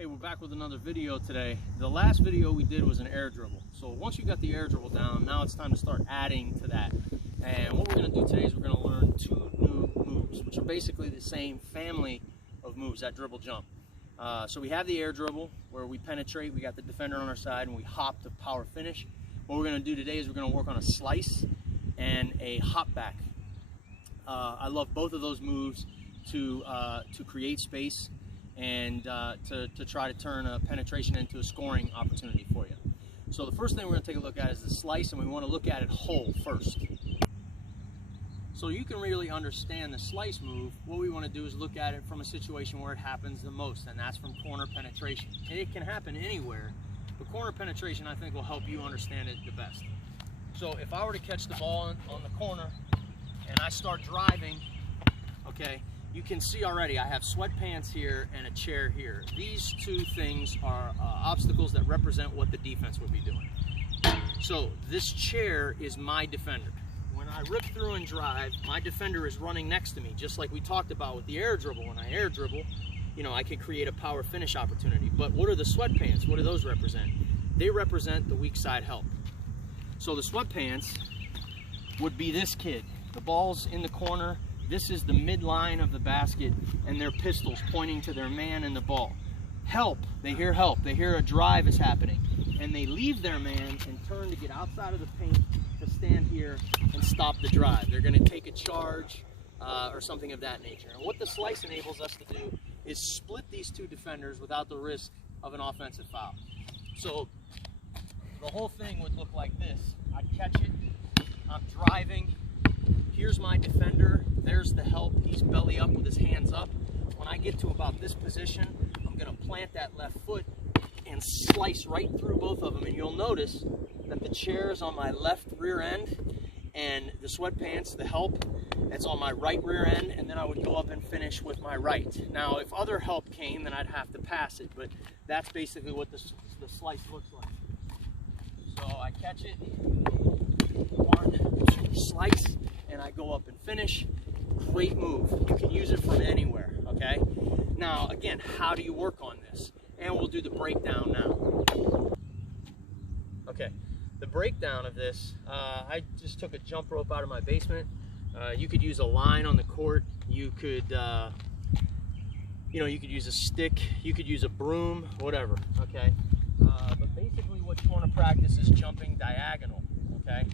Hey, we're back with another video today. The last video we did was an air dribble. So once you got the air dribble down, now it's time to start adding to that. And what we're going to do today is we're going to learn two new moves, which are basically the same family of moves, that dribble jump. So we have the air dribble where we penetrate, we got the defender on our side, and we hop to power finish. What we're going to do today is we're going to work on a slice and a hop back. I love both of those moves to create space and to try to turn a penetration into a scoring opportunity for you. So the first thing we're going to take a look at is the slice, and we want to look at it whole first. So you can really understand the slice move. What we want to do is look at it from a situation where it happens the most, and that's from corner penetration. And it can happen anywhere, but corner penetration I think will help you understand it the best. So if I were to catch the ball on the corner and I start driving, okay, you can see already I have sweatpants here and a chair here. These two things are obstacles that represent what the defense would be doing. So this chair is my defender. When I rip through and drive, my defender is running next to me, just like we talked about with the air dribble. When I air dribble, you know, I could create a power finish opportunity. But what are the sweatpants? What do those represent? They represent the weak side help. So the sweatpants would be this kid. The ball's in the corner. This is the midline of the basket, and they're pistols pointing to their man and the ball. Help, they hear a drive is happening, and they leave their man and turn to get outside of the paint to stand here and stop the drive. They're gonna take a charge or something of that nature. And what the slice enables us to do is split these two defenders without the risk of an offensive foul. So the whole thing would look like this. I catch it, I'm driving, here's my defender, there's the help, he's belly up with his hands up. When I get to about this position, I'm gonna plant that left foot and slice right through both of them. And you'll notice that the chair is on my left rear end, and the sweatpants, the help, it's on my right rear end, and then I would go up and finish with my right. Now, if other help came, then I'd have to pass it, but that's basically what the slice looks like. So I catch it, 1, 2, slice, and I go up and finish. Great move. You can use it from anywhere, okay? Now, again, how do you work on this? And we'll do the breakdown now. Okay, the breakdown of this, I just took a jump rope out of my basement. You could use a line on the court. You could, you could use a stick. You could use a broom, whatever, okay? But basically what you want to practice is jumping diagonal, okay?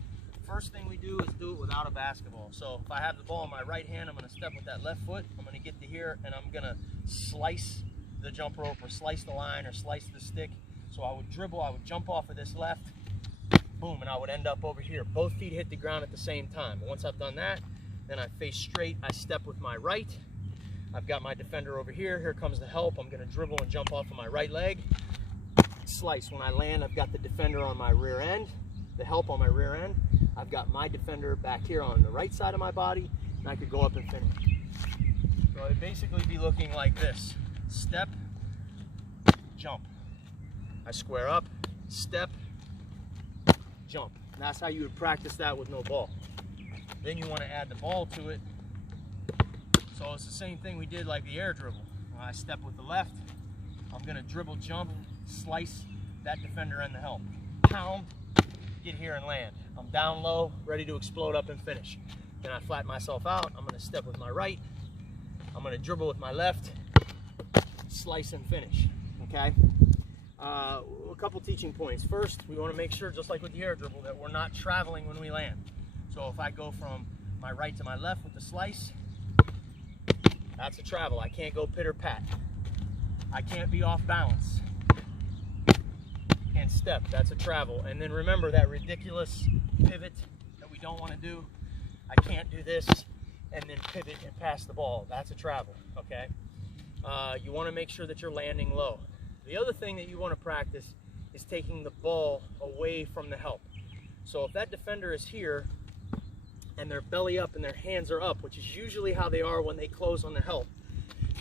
First thing we do is do it without a basketball. So if I have the ball in my right hand, I'm going to step with that left foot. I'm going to get to here, and I'm going to slice the jump rope or slice the line or slice the stick. So I would dribble, I would jump off of this left, boom, and I would end up over here. Both feet hit the ground at the same time. Once I've done that, then I face straight, I step with my right. I've got my defender over here. Here comes the help. I'm going to dribble and jump off of my right leg. Slice. When I land, I've got the defender on my rear end, the help on my rear end. I've got my defender back here on the right side of my body, and I could go up and finish. So it'd basically be looking like this. Step, jump. I square up, step, jump. And that's how you would practice that with no ball. Then you want to add the ball to it. So it's the same thing we did like the air dribble. When I step with the left, I'm going to dribble, jump, slice that defender and the help. Pound, get here and land. I'm down low, ready to explode up and finish. Then I flatten myself out. I'm going to step with my right. I'm going to dribble with my left, slice and finish, okay? A couple teaching points. First, we want to make sure, just like with the air dribble, that we're not traveling when we land. So if I go from my right to my left with the slice, that's a travel. I can't go pitter-pat. I can't be off balance. And step, that's a travel. And then remember that ridiculous pivot that we don't want to do. I can't do this and then pivot and pass the ball. That's a travel, okay? You want to make sure that you're landing low. The other thing that you want to practice is taking the ball away from the help. So if that defender is here and they're belly up and their hands are up, which is usually how they are when they close on the help,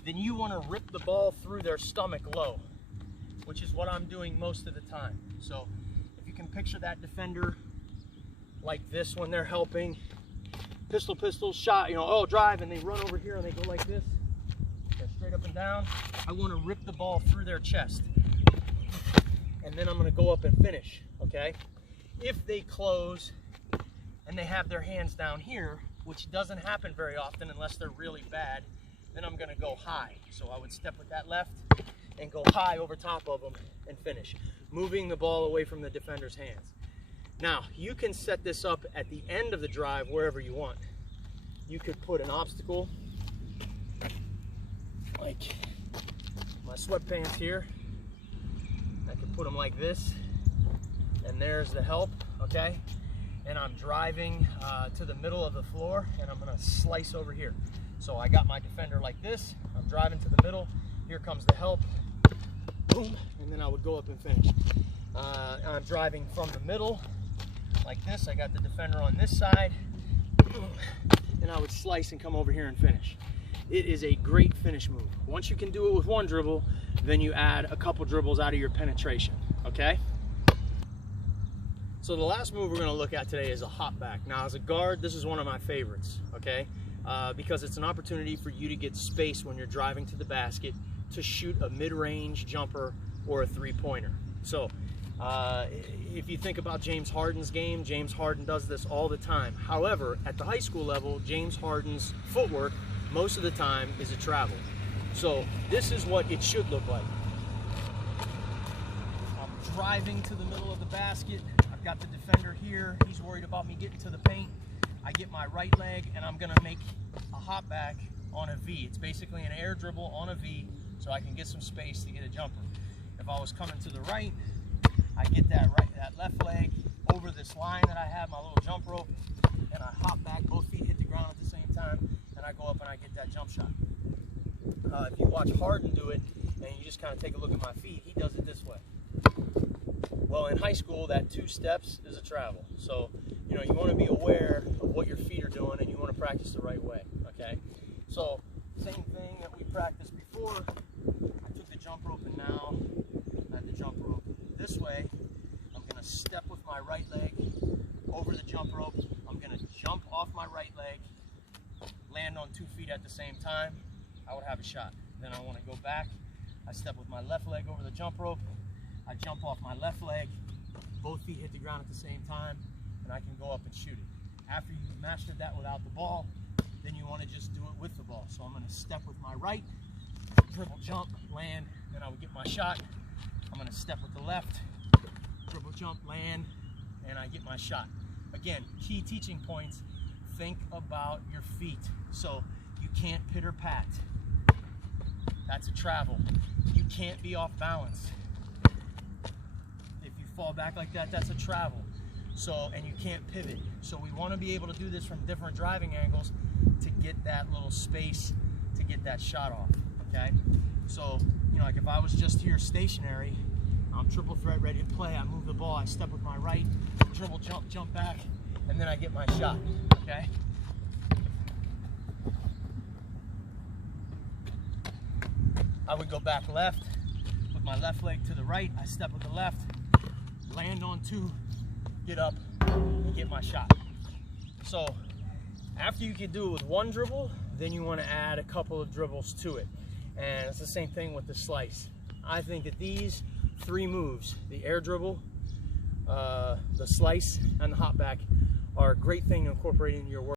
then you want to rip the ball through their stomach low, which is what I'm doing most of the time. So if you can picture that defender like this when they're helping, pistol, shot, drive, and they run over here and they go like this. They're straight up and down. I want to rip the ball through their chest. And then I'm going to go up and finish, okay? If they close and they have their hands down here, which doesn't happen very often unless they're really bad, then I'm going to go high. So I would step with that left and go high over top of them and finish, moving the ball away from the defender's hands. Now, you can set this up at the end of the drive wherever you want. You could put an obstacle, like my sweatpants here. I could put them like this, and there's the help, okay? And I'm driving to the middle of the floor, and I'm gonna slice over here. So I got my defender like this, I'm driving to the middle, here comes the help, boom, and then I would go up and finish. I'm driving from the middle, like this, I got the defender on this side, boom, and I would slice and come over here and finish. It is a great finish move. Once you can do it with one dribble, then you add a couple dribbles out of your penetration, okay? So the last move we're gonna look at today is a hop back. Now as a guard, this is one of my favorites, okay? Because it's an opportunity for you to get space when you're driving to the basket to shoot a mid-range jumper or a three-pointer. So if you think about James Harden's game, James Harden does this all the time. However, at the high school level, James Harden's footwork most of the time is a travel. So this is what it should look like. I'm driving to the middle of the basket. I've got the defender here. He's worried about me getting to the paint. I get my right leg and I'm gonna make a hop back on a V. It's basically an air dribble on a V so I can get some space to get a jumper. If I was coming to the right, I get that left leg over this line that I have, my little jump rope, and I hop back, both feet hit the ground at the same time, and I go up and I get that jump shot. If you watch Harden do it, and you just kind of take a look at my feet, he does it this way. Well, in high school, that 2 steps is a travel. So, you know, you want to be aware of what your feet are doing, and you want to practice the right way, okay? So, same thing that we practiced before. I took the jump rope, and now I have the jump rope this way. I'm going to step with my right leg over the jump rope. I'm going to jump off my right leg, land on 2 feet at the same time. I would have a shot. Then I want to go back. I step with my left leg over the jump rope. I jump off my left leg. Both feet hit the ground at the same time, and I can go up and shoot it. After you've mastered that without the ball, then you want to just do it with the ball. So I'm going to step with my right, dribble, jump, land, then I would get my shot. I'm going to step with the left, dribble, jump, land, and I get my shot. Again, key teaching points, think about your feet. So you can't pitter pat. That's a travel. You can't be off balance. If you fall back like that, that's a travel. So, and you can't pivot. So we want to be able to do this from different driving angles to get that little space to get that shot off, okay? So, you know, like if I was just here stationary, I'm triple threat ready to play, I move the ball, I step with my right, dribble, jump, jump back, and then I get my shot, okay? I would go back left with my left leg to the right. I step with the left, land on 2, get up, and get my shot. So after you can do it with one dribble, then you want to add a couple of dribbles to it. And it's the same thing with the slice. I think that these 3 moves, the air dribble, the slice, and the hop back, are a great thing to incorporate into your work.